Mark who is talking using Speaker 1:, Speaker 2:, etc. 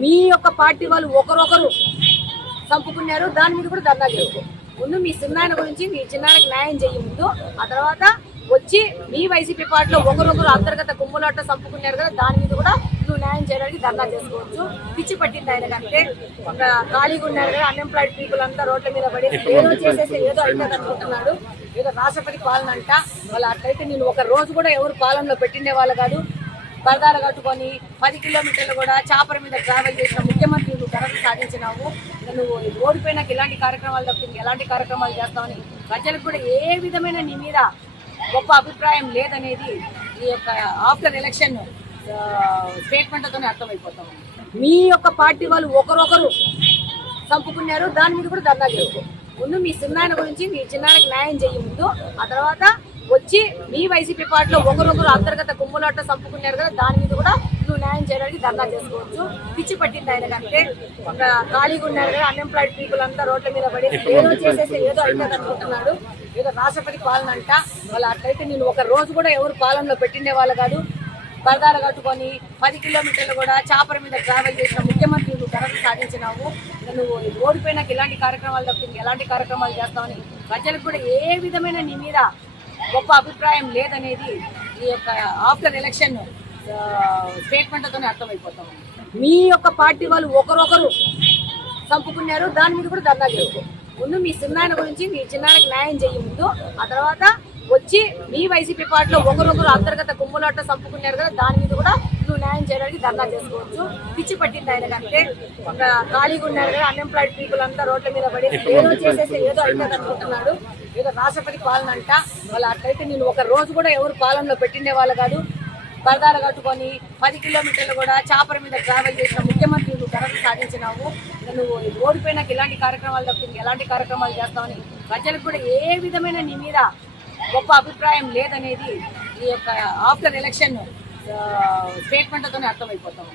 Speaker 1: మీ యొక్క పార్టీ వాళ్ళు ఒకరొకరు చంపుకున్నారు దాని మీద కూడా ధర్నా చేసుకో ముందు మీ చిన్నాయన గురించి మీ చిన్నాయనకి న్యాయం చేయ ముందు ఆ తర్వాత వచ్చి మీ వైసీపీ పార్టీలో ఒకరొకరు అంతర్గత కుమ్ములాట చంపుకున్నారు కదా దాని మీద కూడా నువ్వు న్యాయం చేయడానికి ధర్నా చేసుకోవచ్చు. పిచ్చి పట్టింది ఆయన కంటే. ఒక ఖాళీగా ఉన్నారు కదా అన్ఎంప్లాయిడ్ పీపుల్ అంతా రోడ్ల మీద పడి ఏదో చేసేసి ఏదో అయిందని అనుకుంటున్నాడు. ఏదో రాష్ట్రపతి పాలన అంట. వాళ్ళు అట్లయితే నేను ఒక రోజు కూడా ఎవరు పాలనలో పెట్టిండే వాళ్ళు కాదు. పరదాలు కట్టుకొని పది కిలోమీటర్లు కూడా చేపల మీద ట్రావెల్ చేసిన ముఖ్యమంత్రి నువ్వు ధరలు సాధించినావు. నువ్వు ఓడిపోయినాక ఇలాంటి కార్యక్రమాలు తప్పింది ఎలాంటి కార్యక్రమాలు చేస్తావని ప్రజలకు కూడా ఏ విధమైన నీ మీద గొప్ప అభిప్రాయం లేదనేది ఈ యొక్క ఆఫ్టర్ ఎలక్షన్ స్టేట్మెంట్తోనే అర్థమైపోతాం. మీ యొక్క పార్టీ వాళ్ళు ఒకరొకరు చంపుకున్నారు దాని మీద కూడా ధర్నా చేసుకో. ముందు మీ చిన్నాయన గురించి మీ చిన్నాయనకి న్యాయం చేయ ముందు ఆ తర్వాత వచ్చి మీ వైసీపీ పార్టీలో ఒకరొకరు అంతర్గత కుమ్ములాట చంపుకున్నారు కదా దాని మీద కూడా నువ్వు న్యాయం చేయడానికి ధర్నా చేసుకోవచ్చు. పిచ్చి పట్టింది ఆయన కంటే. ఒక ఖాళీగా ఉన్నారు కదా అన్ఎంప్లాయిడ్ పీపుల్ అంతా రోడ్ల మీద పడి ఏదో చేసేసి ఏదో అయిందని అనుకుంటున్నాడు. ఏదో రాష్ట్రపతి పాలన అంట. వాళ్ళు అట్లయితే నేను ఒక రోజు కూడా ఎవరు పాలనలో పెట్టిండే వాళ్ళు కాదు. పరదాలు కట్టుకొని పది కిలోమీటర్లు కూడా చాపర మీద ట్రావెల్ చేసిన ముఖ్యమంత్రి నువ్వు ఘనత సాధించినావు. నువ్వు ఓడిపోయినాక ఇలాంటి కార్యక్రమాలు తప్పింది ఎలాంటి కార్యక్రమాలు చేస్తావని ప్రజలకు కూడా ఏ విధమైన నీ మీద గొప్ప అభిప్రాయం లేదనేది ఈ యొక్క ఆఫ్టర్ ఎలక్షన్ స్టేట్మెంట్తోనే అర్థమైపోతాం. మీ యొక్క పార్టీ వాళ్ళు ఒకరొకరు చంపుకున్నారు దాని మీద కూడా ధర్నా చేసుకో ముందు మీ చిన్నాయన గురించి మీ చిన్నాయనకి న్యాయం చేయ ముందు ఆ తర్వాత వచ్చి మీ వైసీపీ పార్టీలో ఒకరొకరు అంతర్గత కుమ్ములాట చంపుకున్నారు కదా దాని మీద కూడా న్యాయం చేయడానికి ధర్నా చేసుకోవచ్చు. పిచ్చి పట్టింది ఆయన కంటే. ఒక ఖాళీగా ఉన్నారు కదా అన్ఎంప్లాయిడ్ పీపుల్ అంతా రోడ్ల మీద పడి ఏదో చేసేసి ఏదో అయిందని అనుకుంటున్నాడు. ఏదో రాష్ట్రపతి పాలన అంట వాళ్ళు అట్లయితే నేను ఒక రోజు కూడా ఎవరు పాలనలో పెట్టిండే వాళ్ళు కాదు. పరదాలు కట్టుకొని పది కిలోమీటర్లు కూడా చాపర మీద ట్రావెల్ చేసిన ముఖ్యమంత్రి నువ్వు ఘనత సాధించినావు. నువ్వు ఓడిపోయినాక ఇలాంటి కార్యక్రమాలు తప్పింది ఎలాంటి కార్యక్రమాలు చేస్తావని ప్రజలకు కూడా ఏ విధమైన నీ మీద గొప్ప అభిప్రాయం లేదనేది ఈ యొక్క ఆఫ్టర్ ఎలక్షన్ స్టేట్మెంట్తోనే అర్థమైపోతాం.